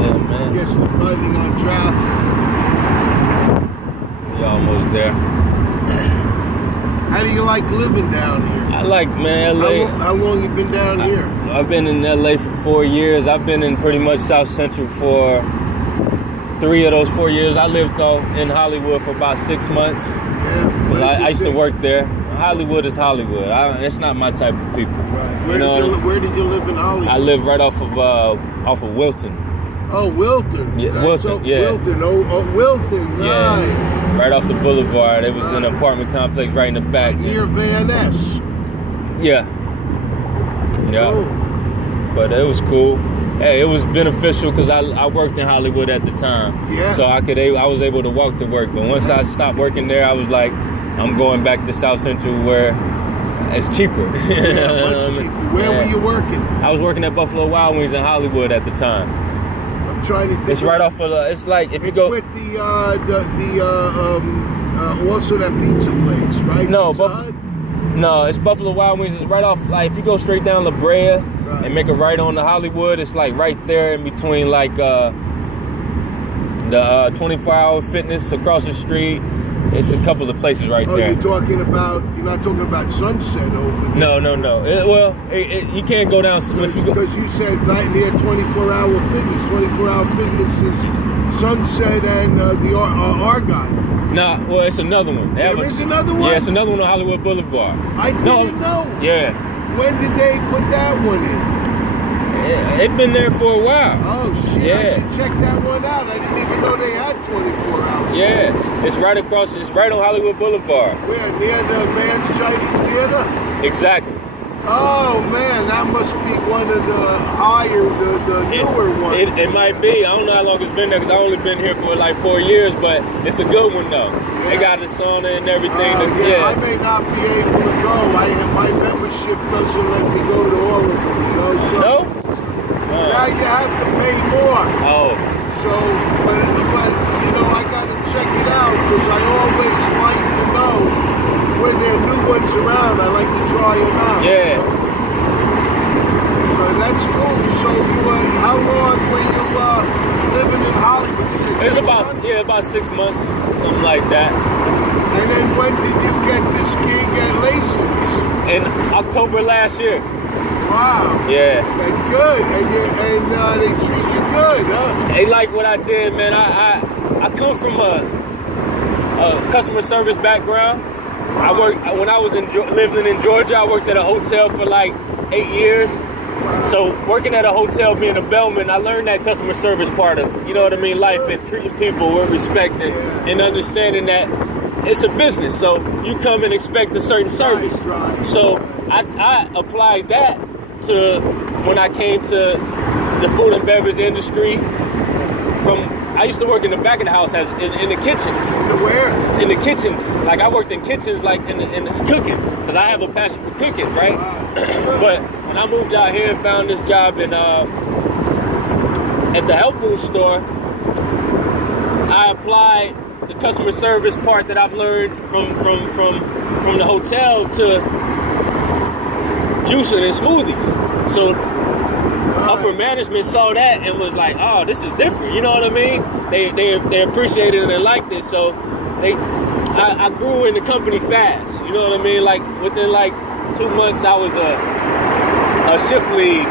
Yeah, man. Guess depending on traffic. We almost there. How do you like living down here? I like, man, LA. How long you been down here? I've been in LA for 4 years. I've been in pretty much South Central for 3 of those 4 years. I lived though in Hollywood for about 6 months. Yeah. I used to work there. Hollywood is Hollywood. It's not my type of people. Right. Where did you live in Hollywood? I live right off of Wilton. Oh, Wilton. Yeah, Wilton. Yeah. Wilton. Oh, Wilton. Yeah. Right. Right off the boulevard. It was an apartment complex right in the back. Near Van Ness. Yeah. Yeah. Oh. But it was cool. Hey, it was beneficial because I worked in Hollywood at the time. Yeah. So I was able to walk to work. But once I stopped working there, I was like, I'm going back to South Central where it's cheaper. Yeah, much cheaper. Where were you working? I was working at Buffalo Wild Wings in Hollywood at the time. I'm trying to think. It's right off of it's like if you go with also that pizza place, right? No, it's Buffalo Wild Wings. It's right off, like, if you go straight down La Brea and make a right on to Hollywood, it's like right there in between, like, the 24-hour fitness across the street. It's a couple of places right there. You're not talking about Sunset over there. No. You can't go down. Because you said right near 24-hour fitness. 24-hour fitness is Sunset and the Argonne. Nah, well, it's another one. There is another one? Yeah, it's another one on Hollywood Boulevard. I didn't know. Yeah. When did they put that one in? It's been there for a while. Oh, shit. Yeah. I should check that one out. I didn't even know they had 24 hours. Yeah. It's right on Hollywood Boulevard. Where? Near the Man's Chinese Theater? Exactly. Oh, man. That must be one of the newer ones. It might be. I don't know how long it's been there because I've only been here for like 4 years, but it's a good one, though. Yeah. They got the sauna and everything. I may not be able to go. My membership doesn't let me go to all of them, you know? So no? Now you have to pay more. Oh. So, but I got to check it out because I always like to know when there are new ones around. I like to try them out. Yeah. So that's cool. So how long were you living in Hollywood? It's about 6 months, something like that. And then when did you get this gig at Lasers? In October last year. Wow. Yeah. That's good. And they treat you good, huh? They like what I did, man. I come from a customer service background. I worked when I was living in Georgia. I worked at a hotel for like 8 years. So working at a hotel, being a bellman, I learned that customer service part of, you know what I mean, life and treating people with respect and understanding that it's a business. So you come and expect a certain service. Right. So I applied that to when I came to the food and beverage industry. I used to work in the back of the house in the kitchen. Where? In the kitchens. Like I worked in kitchens, like in the cooking, because I have a passion for cooking, right? But when I moved out here and found this job at the health food store, I applied the customer service part that I've learned from the hotel to juicing and smoothies. So upper management saw that and was like, "Oh, this is different." You know what I mean? They appreciated it and they liked it. So I grew in the company fast. You know what I mean? Like within like 2 months, I was a shift lead.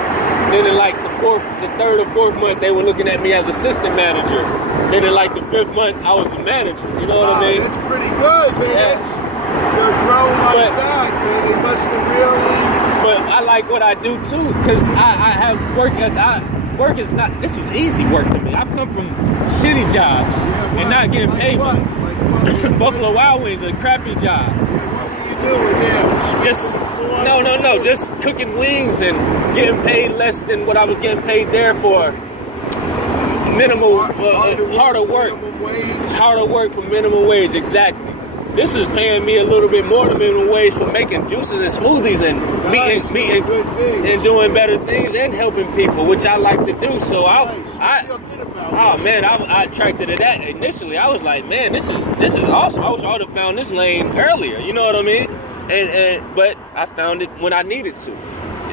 Then in like the third or fourth month, they were looking at me as assistant manager. Then in like the 5th month, I was the manager. You know what I mean? That's pretty good, man. Yeah. You're growing like that, man. It must have really. But I like what I do too, because I have work. Work is not. This was easy work to me. I've come from shitty jobs and not getting paid money. Buffalo Wild Wings, a crappy job. What were you doing there? Just no. Just cooking wings and getting paid less than what I was getting paid there for. Minimal, harder work for minimum wage. Exactly. This is paying me a little bit more than minimum wage for making juices and smoothies and meeting and doing better things and helping people, which I like to do. So I attracted to that initially. I was like, man, this is awesome. I wish I would have found this lane earlier. You know what I mean? But I found it when I needed to.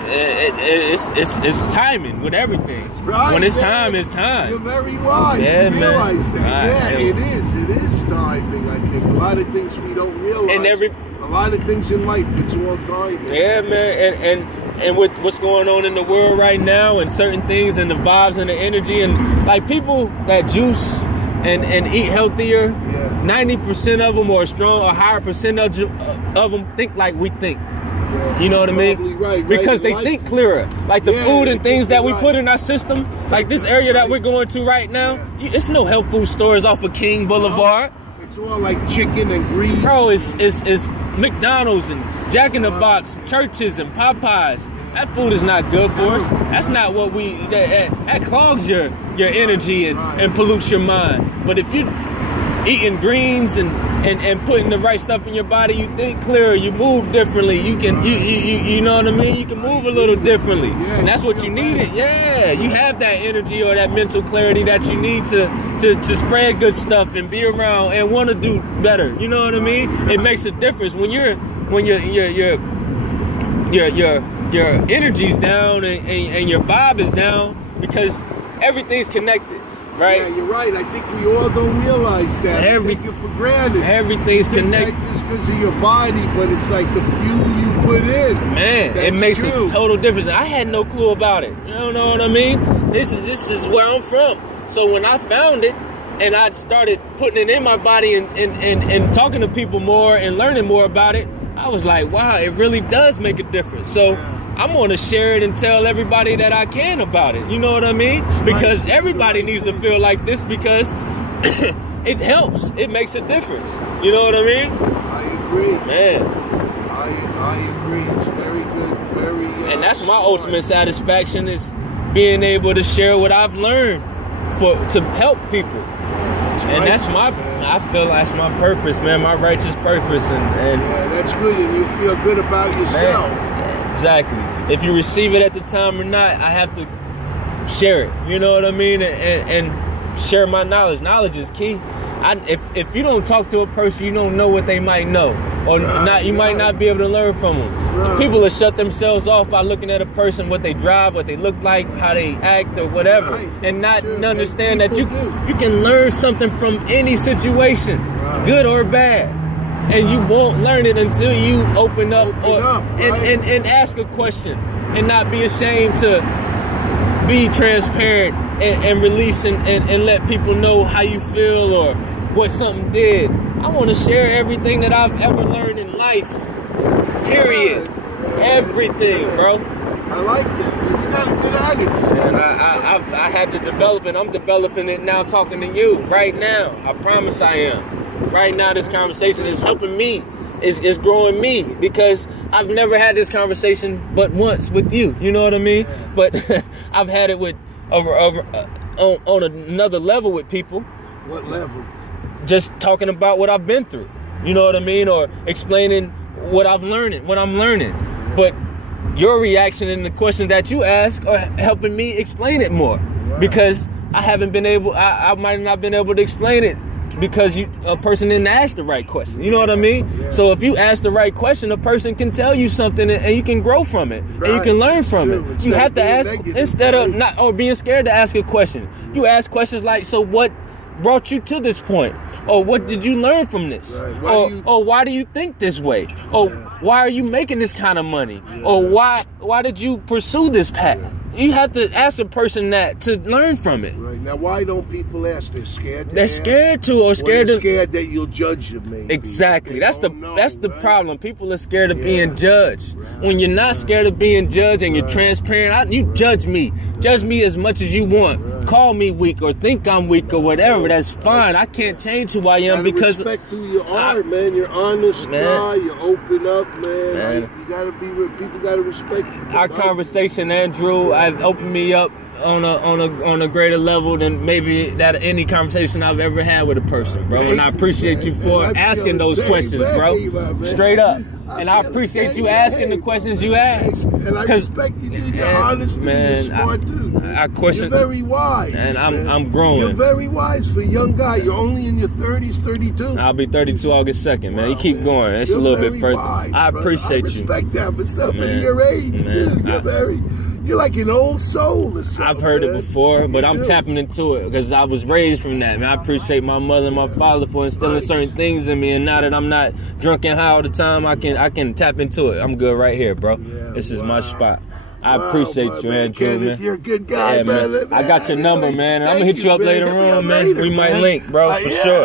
it's timing with everything. Right, when it's man. time, it's time. You're very wise. Yeah, you realize man. that. Right, Yeah, it is. It is timing. I think a lot of things we don't realize. And a lot of things in life, it's all timing. Yeah, man. And with what's going on in the world right now, and certain things, and the vibes and the energy, and like people that juice and eat healthier, 90% of them, or a higher percentage of them think like we think. You know what I mean? Right, because they think clearer. Like the food and things that we put in our system, like this area that we're going to right now, it's no health food stores off of King Boulevard. It's all like chicken and grease. Bro, it's McDonald's and Jack in the Box, churches and Popeyes. That food is not good for us. That's not what that clogs your energy and pollutes your mind. But if you're eating greens and putting the right stuff in your body, you think clearer, you move differently, you know what I mean? You can move a little differently. And that's what you needed. Yeah, you have that energy or that mental clarity that you need to spread good stuff and be around and want to do better. You know what I mean? It makes a difference when your energy's down and your vibe is down, because everything's connected. Right? Yeah, you're right. I think we all don't realize that. We take it for granted. Everything's connected. Just because of your body, but it's like the fuel you put in. Man, it makes a total difference. I had no clue about it. You know what I mean? This is where I'm from. So when I found it and I started putting it in my body and talking to people more and learning more about it, I was like, wow, it really does make a difference. So I'm going to share it and tell everybody that I can about it. You know what I mean? Because everybody needs to feel like this, because it helps. It makes a difference. You know what I mean? I agree. Man. I agree. It's very good. Very and that's my ultimate satisfaction, is being able to share what I've learned to help people. And that's I feel that's my purpose, man, my righteous purpose. And yeah, that's good, and you feel good about yourself. Man. Exactly. If you receive it at the time or not, I have to share it. You know what I mean? And share my knowledge. Knowledge is key. If you don't talk to a person, you don't know what they might know, or not. You might not be able to learn from them. People will shut themselves off by looking at a person, what they drive, what they look like, how they act, or whatever, and not understand that you can learn something from any situation, good or bad. And you won't learn it until you open up, and ask a question, and not be ashamed to be transparent and release and let people know how you feel or what something did. I want to share everything that I've ever learned in life. Period. Everything, bro. I like that. You got a good attitude. And I had to develop it. I'm developing it now, talking to you right now. I promise I am. Right now, this conversation is helping me, is growing me, because I've never had this conversation but once with you. You know what I mean? Yeah. But I've had it with on another level with people. What level? Just talking about what I've been through. You know what I mean? Or explaining what I'm learning. But your reaction and the questions that you ask are helping me explain it more. Right. Because I haven't been able, I might not been able to explain it because a person didn't ask the right question. You know what I mean? Yeah. So if you ask the right question, a person can tell you something and you can grow from it. Right. And you can learn from it. You have to ask, instead of not or being scared to ask a question. You ask questions like, so what brought you to this point? Or what did you learn from this? Right. Or why do you think this way? Or why are you making this kind of money? Or why did you pursue this path? You have to ask a person that to learn from it. Right. Now, why don't people ask? They're scared to They're scared to, or scared to. Scared that you'll judge them, maybe. Exactly. That's the problem. People are scared of being judged. Right. When you're not scared of being judged and you're transparent, you judge me. Judge me as much as you want. Right. Call me weak or think I'm weak or whatever. That's fine. I can't change who I am because respect who you are, man. You're honest guy. You open up, man. You gotta be with people. Gotta respect you. Our conversation, Andrew, I've opened me up on a greater level than maybe that any conversation I've ever had with a person, bro. And I appreciate you for asking those questions, bro. Straight up. And I appreciate you asking the questions you asked. And I respect you, dude. You're honest, man. You're smart, dude. I question. You're very wise. And I'm growing. You're very wise for a young guy. You're only in your 30s, 32. I'll be 32 August 2nd, man. You keep going. It's a little bit further. I appreciate you. I respect that for somebody your age, dude. You're like an old soul or something. I've heard it before, but I'm tapping into it because I was raised from that, man. I appreciate my mother and my father for instilling certain things in me, and now that I'm not drunk and high all the time, I can tap into it. I'm good right here, bro. This is my spot. I appreciate you, Andrew, man. You're a good guy, man. I got your number, man. I'm gonna hit you up later on, man. We might link, bro, for sure.